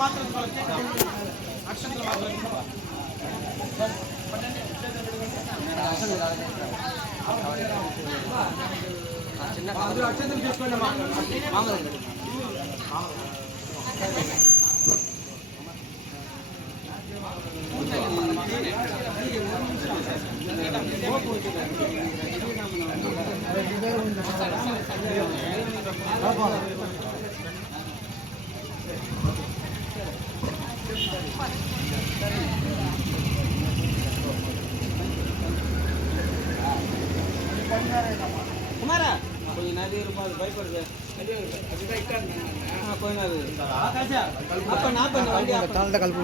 మాత్రం అక్షంతలు మాత్రం అక్షంతలు చేసుకోండి మామూలు కుమారా పోయినది రూపాయలు భయపడదు పోయినది కలుపు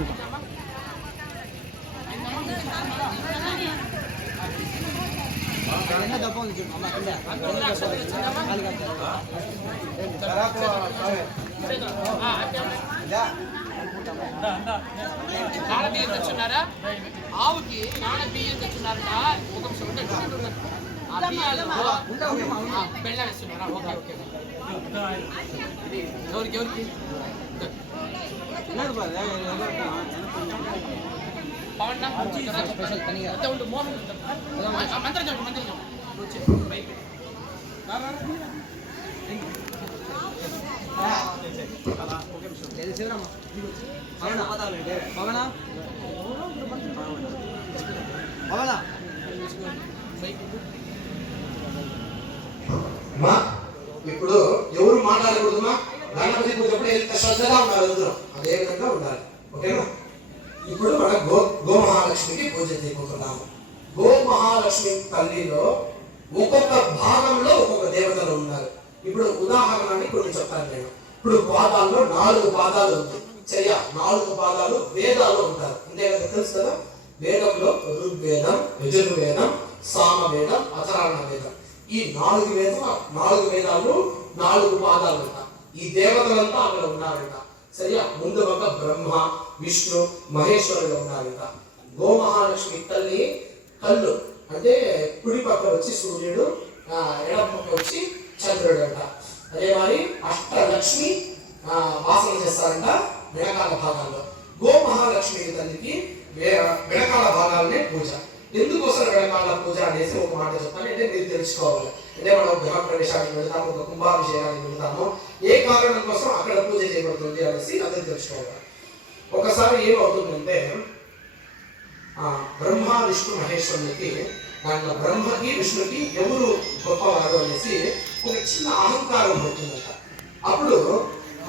నాణ బియ్యం తెచ్చున్నారా? ఆవుకి నాణ బియ్యం తెచ్చున్నారట. ఒక బెల్లం వేస్తున్నారా? Okay okay. ఎవరికి ఎవరికి పవన్ ఉండు మోహన్ మంత్రం చెప్పు మంత్రం చెప్పు ఇప్పుడు ఎవరు మాట్లాడకూడదుమా? గణపతి పూజప్పుడు ఎంత శ్రద్ధగా ఉన్నారు అందరూ అదే విధంగా ఉండాలి. ఓకేనా? ఇప్పుడు మనం గో మహాలక్ష్మికి పూజ చేయబోతున్నాము. గో మహాలక్ష్మి తల్లిలో ఒక్కొక్క భాగంలో ఒక్కొక్క దేవతలు ఉన్నారు. ఇప్పుడు ఉదాహరణని కొన్ని చెప్తాను నేను. ఇప్పుడు పాదాల్లో 4 పాదాలు ఉంది. సరియా? 4 పాదాలు వేదాలు ఉంటారు. అంతే కదా, తెలుసు కదా? వేదంలో ఋగ్వేదం, యజుర్వేదం, సామవేదం, అథర్వణ వేదం. ఈ 4 వేదాలు 4 పాదాలు ఉంటాయి. ఈ దేవతలంతా అక్కడ ఉన్నారంట. సరియా? ముందు ఒక బ్రహ్మ, విష్ణు, మహేశ్వరుడు ఉన్నారంట. గో మహాలక్ష్మి తల్లి కళ్ళు అంటే కుడి పక్క వచ్చి సూర్యుడు, ఎడమ పక్క వచ్చి చంద్రుడు అంట. అదే మరి అష్టలక్ష్మి వాసన చేస్తారంట వెనకాల భాగాల్లో. గో మహాలక్ష్మి తల్లికి వెనకాల భాగాలనే పూజ. ఎందుకోసం వెనకాల పూజ అనేసి ఒక మాట చెప్తాను, అంటే మీరు తెలుసుకోవాలి. అంటే మనం గృహ ప్రవేశానికి వెళ్తాము, ఒక కుంభాభిషేకానికి వెళ్తాము, ఏ కారణం కోసం అక్కడ పూజ చేయబడుతుంది అనేసి అందరూ తెలుసుకోవాలి. ఒకసారి ఏమవుతుందంటే బ్రహ్మ, విష్ణు, మహేశ్వరునికి దాంట్లో బ్రహ్మకి విష్ణుకి ఎవరు గొప్పవారు అనేసి ఒక చిన్న అహంకారం పడుతుందంట. అప్పుడు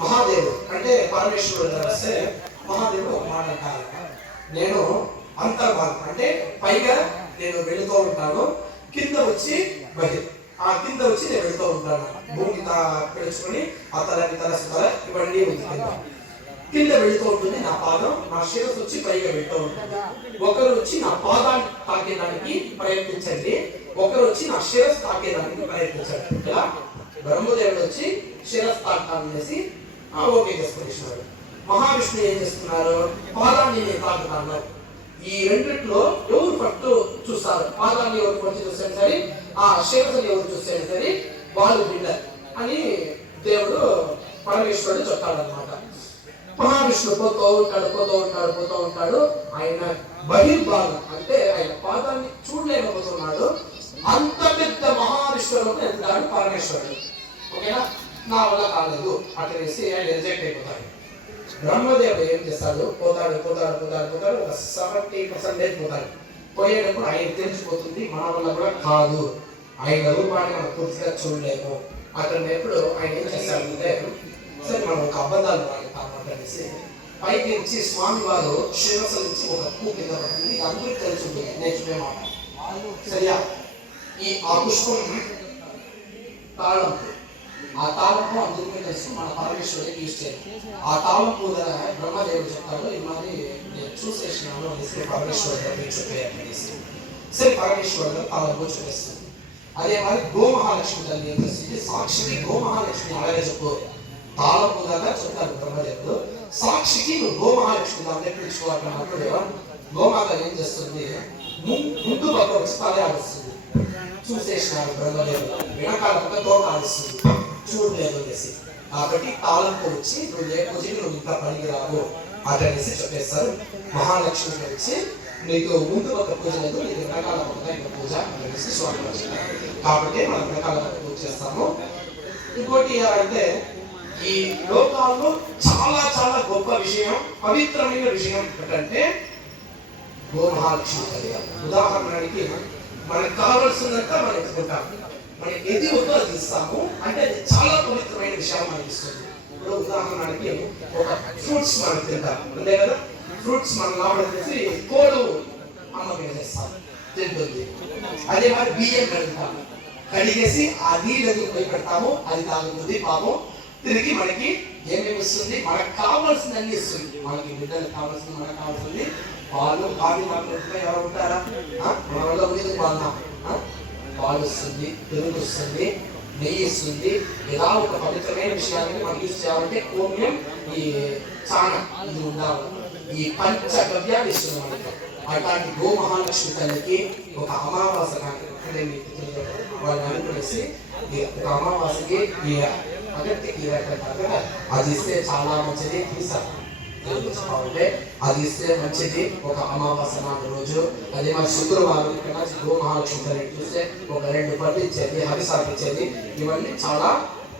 మహాదేవుడు అంటే పరమేశ్వరుడు వస్తే మహాదేవుడు ఒక మాట అంటారు, నేను అంతర్భాగం అంటే పైగా నేను వెళుతూ ఉంటాను, కింద వచ్చి ఆ కింద వచ్చి నేను వెళుతూ ఉంటాను. భూమి పెంచుకొని ఆ తలకి తల ఇవన్నీ కింద వెళుతూ ఉంటుంది. నా పాదం, నా శిరస్సు వచ్చి పైగా వెళ్తూ ఉంటుంది. ఒకరు వచ్చి నా పాదాన్ని తాకేదానికి ప్రయత్నించండి, ఒకరు వచ్చి నా శిరస్సు తాకేదానికి ప్రయత్నించండి. ఇలా బ్రహ్మదేవుడు వచ్చి శిరస్సు తాకాలనేసి ఓకే చేసుకునేసినాడు. మహావిష్ణువు ఏం చేస్తున్నారు? పాదాన్ని తాకుతున్నారు. ఈ రెండిట్లో ఎవరు ఫస్ట్ చూస్తారు? పాదాన్ని ఎవరు ఫస్ట్ చూస్తే సరే, ఆ శిరస్సుని ఎవరు చూస్తే సరే వాళ్ళు విన్నర్ అని దేవుడు పరమేశ్వరుడు చెప్తాడనమాట. మహావిష్ణువు పోతూ ఉంటాడు. ఆయన బహిర్భాగం అంటే ఆయన పాదాన్ని చూడలేకపోతున్నాడు. అంత పెద్ద మహావిష్ణువులోకి వెళ్తాడు పరమేశ్వరుడు. ఓకేనా? నా వల్ల కాలేదు అట్లేసి ఆయన రిజెక్ట్ అయిపోతాడు. బ్రహ్మదేవుడు ఏం చేస్తాడు? పోతాడు ఒక 70% పోతాడు. పోయేటప్పుడు ఆయన తెలిసిపోతుంది మన వల్ల కూడా కాదు, ఆయన రూపాన్ని మనం పూర్తిగా చూడలేము. అక్కడ ఎప్పుడు ఆయన ఏం చేస్తాడంటే సరే మనం ఒక అబద్ధాలు అనేసి పైకి ఇచ్చి స్వామి వారు శిరస్సు నుంచి ఒక పూ కింద పడుతుంది. అందరికీ తెలిసి ఉంటుంది నేర్చుకునే మాట. సరియా? ఆ పుష్పం తాళం, ఆ తాళంపు అందరికీ తెలిసి మన పరమేశ్వరుడికి యూజ్ చేయాలి. ఆ తాళంపు బ్రహ్మదేవుడు చెప్తాడు, ఇది మరి నేను చూసేసినాను అనేసి పరమేశ్వరుడు చెప్పేసి సరే పరమేశ్వరుడు తాళంపు చూపిస్తుంది. అదే మరి గో మహాలక్ష్మి తల్లి ఏం చేస్తుంది? సాక్షికి గో మహాలక్ష్మి అలాగే చెప్పు తాళపూజగా చెప్తారు బ్రహ్మదేవుడు. సాక్షికి నువ్వు గో మహాలక్ష్మి దాన్ని పిలుచుకోవాలన్నప్పుడు గోమాత ఏం చేస్తుంది? ముందు పక్క వచ్చి తల ఆడిస్తుంది. చూసేసినారు బ్రహ్మదేవుడు, వెనకాల పక్క తోట ఆడిస్తుంది, చూడలేదు అనేసి. కాబట్టి తాళంతో వచ్చి నువ్వు ఏ పూజకి నువ్వు ఇంకా పనికి రావు అటనేసి చెప్పేస్తారు. మహాలక్ష్మికి వచ్చి నీకు ముందు ఒక పూజ లేదు, నీకు రకాల పూజ అనేసి స్వామి చెప్తారు. కాబట్టి మనం రకాల పూజ చేస్తాము. ఇంకోటి అంటే ఈ లోకాల్లో చాలా చాలా గొప్ప విషయం, పవిత్రమైన విషయం ఏంటంటే గోమహాలక్ష్మి తల్లి. ఉదాహరణకి మనకు కావాల్సిందంతా మనం ఎత్తుకుంటాం, మనకి ఏది వద్దో అది ఇస్తాము అంటే అది చాలా పవిత్రమైన విషయాలు మనకి ఇస్తుంది. ఇప్పుడు ఉదాహరణకి ఒక ఫ్రూట్స్ మనం తింటాం అంతే కదా, ఫ్రూట్స్ మనం లోపల తెచ్చి కోడు అమ్మకం చేస్తాం తింటుంది. అదే మరి బియ్యం కడుగుతాం, కడిగేసి ఆ నీళ్ళకి పోయి పెడతాము, అది తాగుతుంది పాపం. తిరిగి మనకి ఏమేమి ఇస్తుంది, మనకు కావాల్సింది అన్ని ఇస్తుంది. మనకి బిడ్డలకు కావాల్సింది, మనకు కావాల్సింది పాలు. పాలు మాకు ఎవరు ఉంటారా, మన వల్ల ఉండేది పాలు వస్తుంది, పెరుగు వస్తుంది, నెయ్యి ఇస్తుంది. ఇలా ఒక పవిత్రమైన విషయాన్ని మనం యూజ్ చేయాలంటే కోమ్యం, ఈ చాణం ఇది ఉండాలి, ఈ పంచగవ్యాలు ఇస్తుంది మనకి. అట్లాంటి గోమహాలక్ష్మి తల్లికి ఒక అమావాస్య అంటే వాళ్ళు అనుకునేసి ఒక అమావాస్యకి ఈ అగత్యకి అది ఇస్తే చాలా మంచిది తీసారు. అది ఇస్తే మంచిది ఒక అమావాస్య నాటి రోజు. అదే మరి శుక్రవారం ఇక్కడ గోమహాలక్ష్మి తల్లి చూస్తే ఒక 2 పళ్ళు ఇచ్చేది, హరిసాలు ఇచ్చేది, ఇవన్నీ చాలా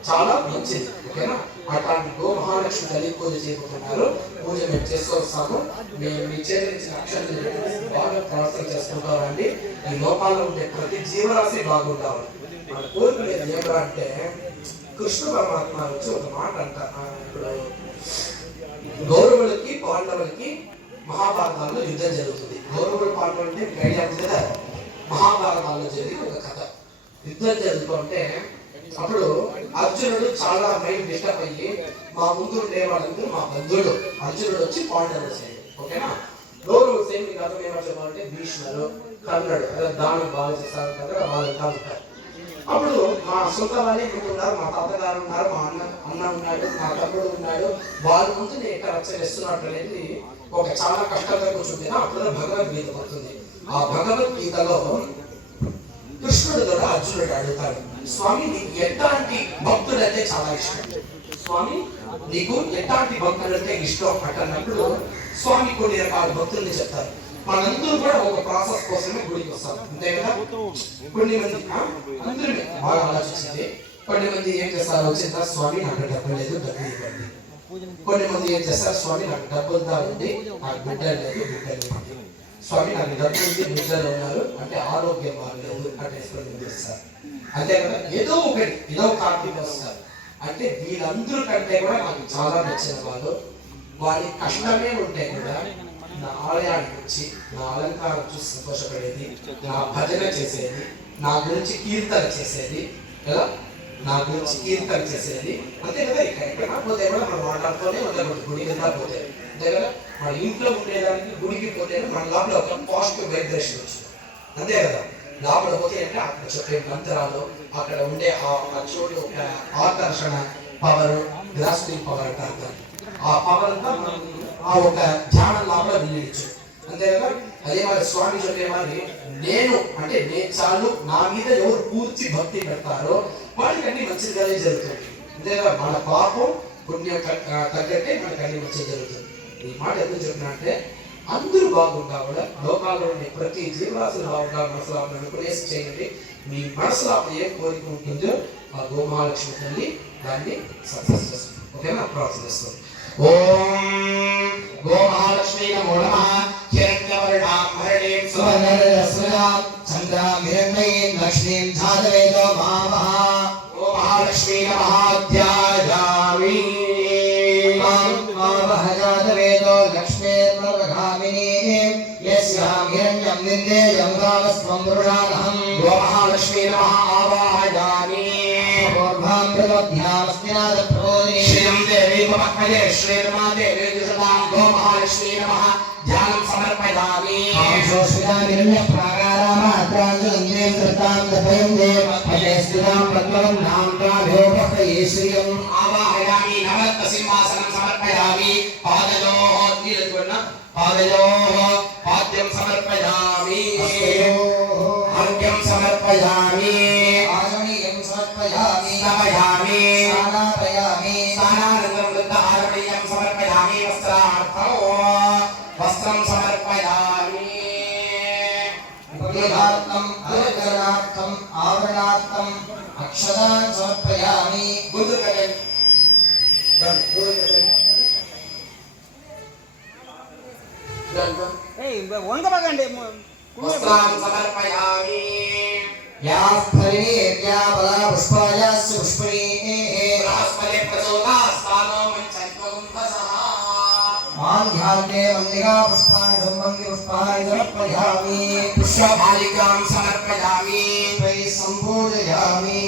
చాలా మంచిది. ఓకేనా, అట్లాంటి గోమహాలక్ష్మి తల్లి పూజ చేయబోతున్నారు. పూజ మేము చేసుకొస్తాము. మేము మీ చేతించిన అక్షరాలు బాగా ప్రార్థన చేసుకుంటామండి. ఈ లోకాల్లో ఉండే ప్రతి జీవరాశి బాగుంటాము. మన కోరుకునేది ఏమిరా అంటే కృష్ణ పరమాత్మ వచ్చి ఒక మాట అంటారు. ఇప్పుడు గౌరవులకి పాండవులకి మహాభారతాల్లో యుద్ధం జరుగుతుంది. గౌరవులు పాండవులు అంటే ఐడియా ఉంది కదా, మహాభారతాల్లో జరిగిన ఒక కథ. యుద్ధం జరుగుతుంటే అప్పుడు అర్జునుడు చాలా మైండ్ డిస్టర్బ్ అయ్యి మా ముందు ఉండే వాళ్ళందరూ మా బంధువులు. అర్జునుడు వచ్చి పాండవులు సైడ్, ఓకేనా. గౌరవులు సైడ్ మీకు అర్థం ఏమంటే భీష్ముడు, కర్ణుడు దానం బాగా చేస్తారు కదా, వాళ్ళంతా ఉంటారు. అప్పుడు మా సొంత వాళ్ళే ఉన్నారు, మా తాతగారు ఉన్నారు, మా అన్న ఉన్నాడు, మా తమ్ముడు ఉన్నాడు, వాళ్ళ ముందు నేను ఎక్కడ రక్షణిస్తున్నట్టు అనేది ఒక చాలా కష్టంగా కూర్చుంటే అప్పుడు భగవద్గీత పడుతుంది. ఆ భగవద్గీతలో కృష్ణుడు కూడా అర్జునుడు అడుగుతాడు, స్వామి నీకు ఎట్లాంటి భక్తుడు అంటే చాలా ఇష్టం, స్వామి నీకు ఎట్లాంటి భక్తుడు అంటే ఇష్టం అంటున్నప్పుడు స్వామి కొన్ని రకాల భక్తుల్ని చెప్తారు. మనందరూ కూడా ఒక ప్రాసెస్ కోసమే గుడికి వస్తాం అంతే కదా. కొన్ని మంది అందరూ బాగా ఆలోచించింది. కొన్ని మంది ఏం చేస్తారు, వచ్చిన తర్వాత స్వామి నాకు డబ్బు లేదు, డబ్బులు ఇవ్వండి. కొన్ని మంది ఏం చేస్తారు, స్వామి నాకు డబ్బులు ఉంది, నాకు బిడ్డ లేదు, బిడ్డ లేదు. స్వామి నాకు డబ్బు ఉంది, బిడ్డలు ఉన్నారు అంటే ఆరోగ్యం బాగలేదు అంటే చేస్తారు అంతే కదా. ఏదో ఒకటి ఏదో కార్తీక వస్తారు అంటే వీళ్ళందరూ కంటే కూడా నాకు చాలా నచ్చిన వాళ్ళు, వాళ్ళ కష్టమే ఉంటే కూడా నా ఆలయానికి వచ్చి నా అలంకారం చూసి సంతోషపడేది, నా భజన చేసేది, నా గురించి కీర్తన చేసేది కదా, నా గురించి కీర్తన చేసేది అంతే కదా. ఎక్కడికైనా పోతే కూడా మనం మాట్లాడుతూనే ఉండకూడదు, గుడికి వెళ్తా పోతే అంతే కదా. మన ఇంట్లో ఉండేదానికి గుడికి పోతే మన లోపల ఒక పాజిటివ్ వైబ్రేషన్ వచ్చింది అంతే కదా. లోపల పోతే అంటే అక్కడ చెప్పే మంత్రాలు, అక్కడ ఉండే ఆ చోటు ఒక ఆకర్షణ పవర్, గ్రాస్పింగ్ పవర్ అంటారు. ఆ పవర్ అంతా మనం ఆ ఒక ధ్యానం లోపల వినియోగించు అంతే కదా. అదే మరి స్వామి చెప్పే మరి నేను అంటే నేను చాలు, నా మీద ఎవరు పూర్తి భక్తి పెడతారో వాళ్ళకి అన్ని మంచిగానే జరుగుతుంది అంతేగా. మన పాపం పుణ్యం తగ్గట్టే మనకి అన్ని మంచిగా జరుగుతుంది. ఈ మాట ఎందుకు చెప్పినా అంటే అందరూ బాగుంటా కూడా లోకాల్లో ఉండే ప్రతి జీవరాశులు బాగుంటా మనసులో అనుకునేసి చేయండి. మీ మనసులో ఏ కోరిక ఉంటుందో ఆ గోమహాలక్ష్మి తల్లి దాన్ని సక్సెస్ చేస్తుంది. ఓకేనా, ప్రార్థన చేస్తుంది. ఓం గోమహాలక్ష్మీ నమో నమః. హిరణ్యవర్ణాభరణీం సువర్ణరజస్రజాం చంద్రాం హిరణ్మయీం లక్ష్మీం ధారయేతో మహామహ. గోమహాలక్ష్మీ నమః. ధ్యాయామి మహామహజాతవేదో లక్ష్మీర్మర్వగామినీం యస్యాం హిరణ్యం నిర్దేయం రామస్వం పురుషానహం. గోమహాలక్ష్మీ నమః. ఆవాహయామి పూర్వాం ప్రదధ్యామస్తినాద ప్రబోధిని శ్రీం దేవీ మమః శ్రీర్మాదేవి దుషతాం. గోమహాలక్ష్మీ నమః. ధ్యానం సమర్పయామి. ఆశోషితామిరణ్య ప్రాకారామాత్రాంజలిం కృతాం దపయం దేవ అయస్తినాం పద్మనాం ప్రాభోపహయే శ్రియం. ఆవాహయామి. నవరత్న సింహాసనం సమర్పయామి. పాదయోః తీరదున్న పాదయోః పాద్యం సమర్పయామి. అర్ఘ్యం సమర్పయామి. ఆచమనీయం సమర్పయామి. నమయామి. స్నానాపయామి. ఉపదేశార్థం అలంకరణార్థం ఆవరణార్థం అక్షరాన్ సమర్పయామి. గుండు కట్టండి. వంగబాగండి. వస్త్రాన్ సమర్పయామి. యాస్ఫరిణీర్యా బలా పుష్పాయాస్య పుష్పణీః బృహస్పతి ప్రచోదయాస్తానో మంచంత్వగుంభసః మాల్యాన్నే మల్లికా పుష్పాని సంబంధి పుష్పాని సమర్పయామి. పుష్పమాలికాం సమర్పయామి. వై సంపూజయామి.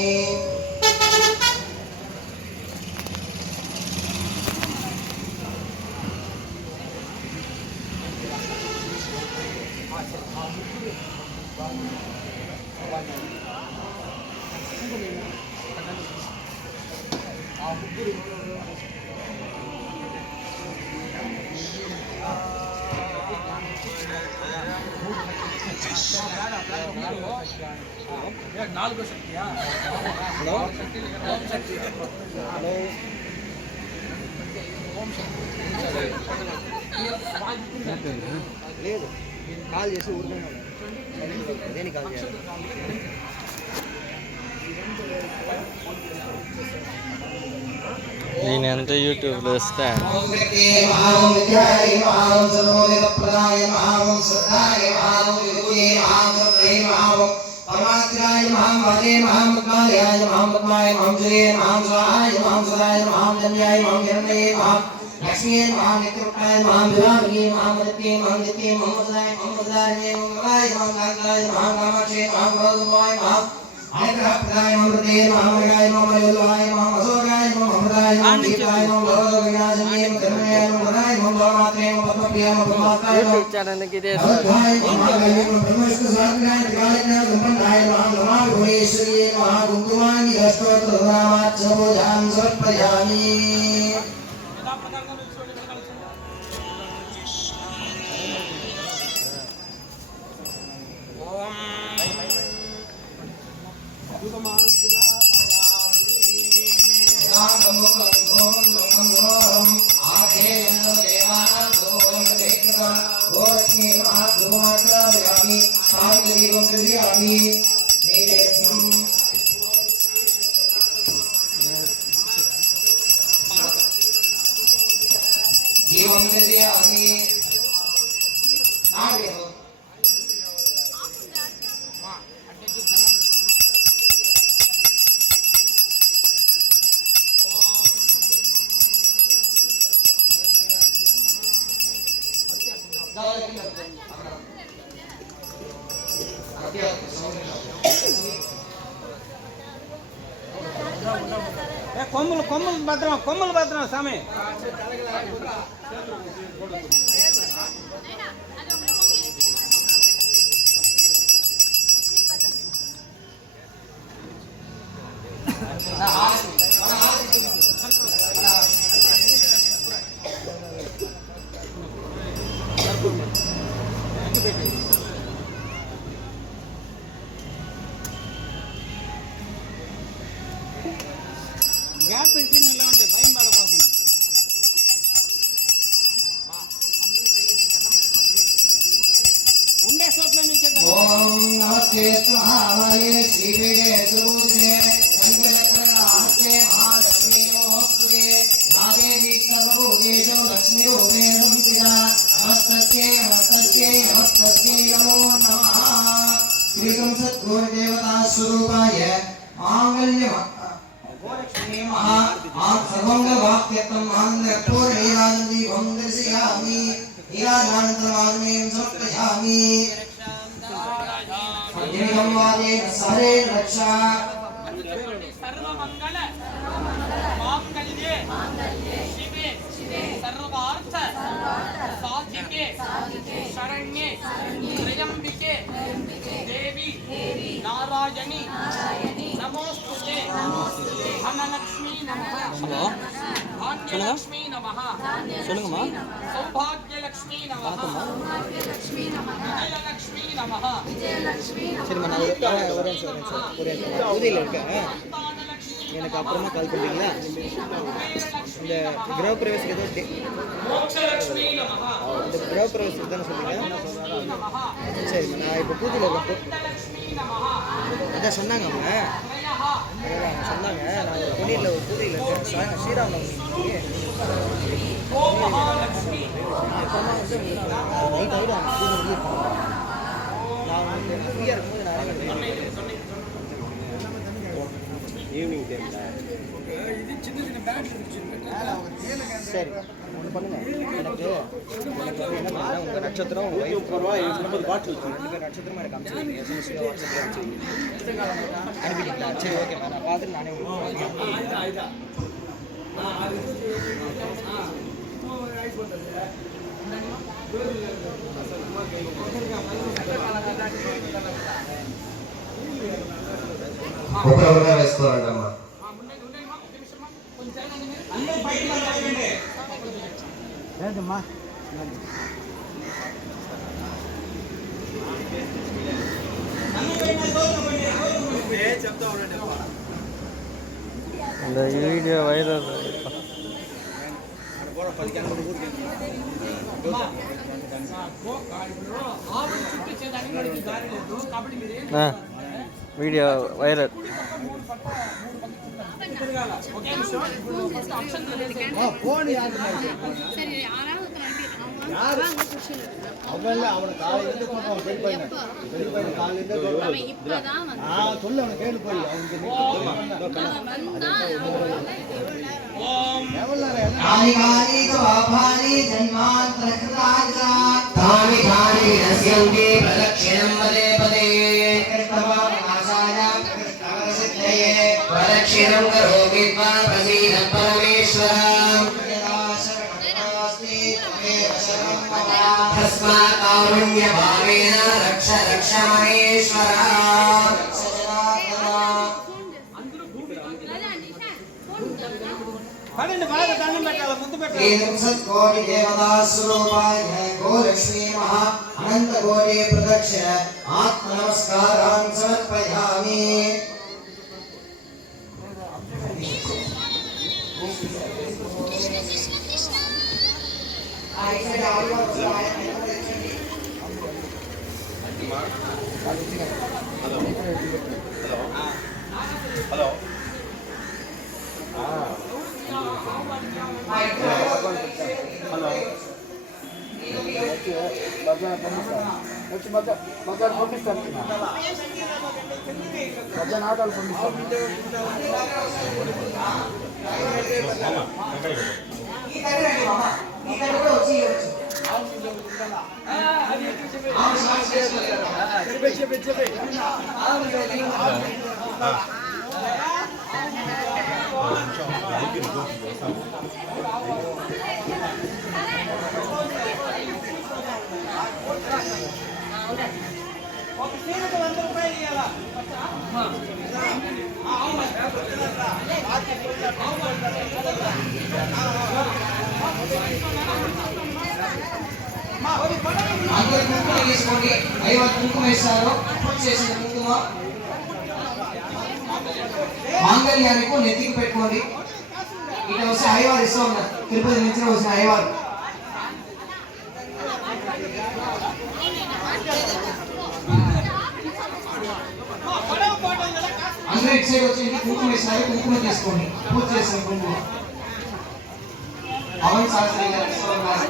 నాలుగో శక్తియా? లేదు కాల్ చేసి ఊరుకున్నాను. దేనికి కాల్ చేయాలి? నేనంతా యూట్యూబ్లో వస్తాను. పరమాత్రాయ మహాం వాదే మహాం పద్మాలయాయ మహాం పద్మాయ మహాం జయే మహాం స్వాహాయ మహాం సదాయ మహాం జన్యాయ మహాం హిరణ్యే మహాం లక్ష్మీయ మహాం నిత్యవృక్షాయ మహాం విరాగే మహాం మదత్తే మహాం దిత్తే మహాం వదాయ మహాం వదాయ మహాం గవాయ మహాం కాంతాయ మహాం కామాక్షే మహాం గౌరవాయ మహాం అనుగ్రహప్రదాయ మహాం హృదయ మహాం మృగాయ మహాం మయోల్వాయ మహాం అశోకాయ మహాం అమృతాయ మహాం దీపాయ మహాం గౌరవ వినాశన్యే మహాం ధర్మయాయ మహాం వదాయ మహాం గౌరవాత్రే మహాం పద్మప్రియాయ మహాం పద్మాకాయ మహాం యూట్యూబ్ ఛానల్కి ఇదే అద్భాయ మహాకాయ మహాం బ్రహ్మవిష్ణు స్వామినాయ త్రికాలజ్ఞాన సంపన్నాయ మహాం నమః భువనేశ్వర్యే మహా కుంకుమాంగి అష్టోత్తర నామాచ్చభోజాన్ సమర్పయామి. కొమ్ములు కొమ్ములు భద్రం, కొమ్ములు భద్రం స్వామి. గ్యాప్ ఇచ్చి నిలవండి, పైన పడకోసం. ఉండే చోట్ల నుంచి ఓం నమస్తే మహామాయే శ్రీవేదే సురూద్రే సంకలక్రహస్తే మహాలక్ష్మీ నమోస్తుతే నాదేవి సర్వభూతేషు లక్ష్మీ రూపేణ సంస్థితా నమస్తస్యై నమస్తస్యై నమస్తస్యై నమో నమః. త్రికం సద్గురుదేవతా స్వరూపాయ మాంగళ్య గోలక్ష్మీ మహా సర్వంగవాక్యత్వం ఆనందపూర్ణీరానంది వందర్శయామి. నీరాజానందమాగ్నేయం సమర్పయామి. సర్వేదం సరే రక్షా సర్వమంగళ మాంగళ్యే శివే సర్వార్థ సాధికే శరణ్యే త్రయంబికే దేవి నారాయణి నమోస్తుతే ధనలక్ష్మీ నమః ధాన్యలక్ష్మీ నమః சொல்லுங்கம்மா. సౌభాగ్యలక్ష్మీ నమః విజయలక్ష్మీ నమః சரிம்மா, நான் ஒரு ஊதியில் இருக்கேன். எனக்கு அப்புறமா கால் பண்ணுறீங்களா? இந்த கிரகப்பிரவேசத்துக்கு ஏதோ మోక్షలక్ష్మీ నమః இந்த கிரகப்பிரவேசத்துக்கு தானே சொல்றீங்க? சரிம்மா நான் இப்போ பூஜையில் இருக்கேன். அதான் சொன்னாங்கம்மா, அதான் சொன்னாங்க நான் ஒரு பொன்னியில் ஒரு பூஜையில் இருக்கேன். ஸ்ரீராமநவமி இப்போமா வந்து நைட் ஆகிடும் அந்த பூஜை முடியிருக்கோம். நான் வந்து ஃப்ரீயாக இருக்கும்போது நான் ஈவினிங் டைமில் சரி ஒன்று பண்ணுங்கள். எனக்கு வந்து என்ன பண்ணுங்க, உங்கள் நட்சத்திரம் உங்கள் வயசு பாட்டில் 2 பேர் நட்சத்திரமாக எனக்கு அனுப்பிச்சிருக்கீங்க. எஸ்எம்எஸ்ல வாட்ஸ்அப்பில் அனுப்பிட்டீங்களா? சரி ஓகேம்மா, நான் பார்த்துட்டு நானே ఒకరొకరుగా వేసుకోవాలంటమ్మా. ఏంటమ్మా இந்த video viral video viral phone அவன் அவனை காலையிலேருந்து அவன் வெளிப்பயின காலையிலேருந்து சொல்லு அவனை கேட்டு போய் कारुण्यभावेन रक्ष रक्ष महेश्वरा कोटि देवता स्वरूपाय गोलक्ष्मी महा अनंत कोटि प्रदक्षिण आत्म नमस्कारान् समर्पयामि. హలో వచ్చి మధ్యాహ్నం పంపిస్తాను. మధ్యాహ్నం ఆటోలు పంపిస్తాను. అందరూ కుంకుమ తీసుకోండి. 50 కుంకుమ వేస్తారు. పూజ చేసిన కుంకుమ మాంగళ్యానికి నెత్తికి పెట్టుకోండి. ఇట్లా వస్తే అయ్యవారు ఇస్తూ ఉన్నారు. తిరుపతి నుంచి వచ్చిన అయ్యవారు అందరూ ఇటు సైడ్ వచ్చి కుంకుమ వేస్తారు. కుంకుమ తీసుకోండి. పూజ చేసిన కుంకుమ పవన్ శాస్త్రి గారు ఇస్తూ ఉన్నారు.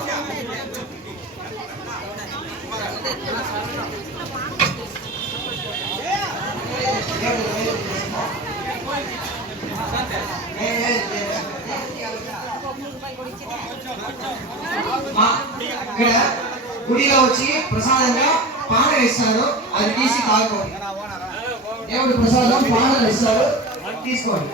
ఇక్కడ గుడిలో వచ్చి ప్రసాదంగా పానకం ఇస్తారు. అది తీసి తాగుకోండి. దేవుడి ప్రసాదం పానకం ఇస్తారు, తీసుకోండి.